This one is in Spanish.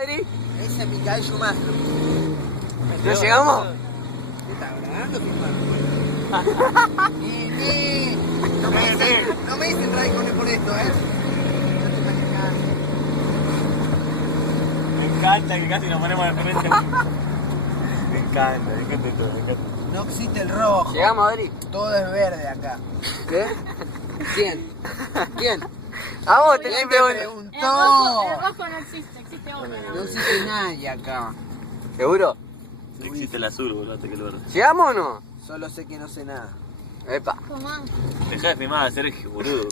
Adri, Ese es Michael Schumacher. ¿no llegamos? ¿Qué está grabando, filmando? No me dicen radicales por esto, Me encanta que casi nos ponemos de frente. Me encanta todo, me encanta. No existe el rojo. ¿Llegamos, Adri? Todo es verde acá. ¿Qué? ¿Quién? ¿Quién? A vos te ¿Quién siempre te uno. El preguntó? rojo no existe, existe uno. No existe nadie acá. ¿Seguro? Existe el azul, boludo, que el verde. ¿Llegamos o no? Solo sé que no sé nada. Epa. Tomá. Dejá de filmar a Sergio, boludo.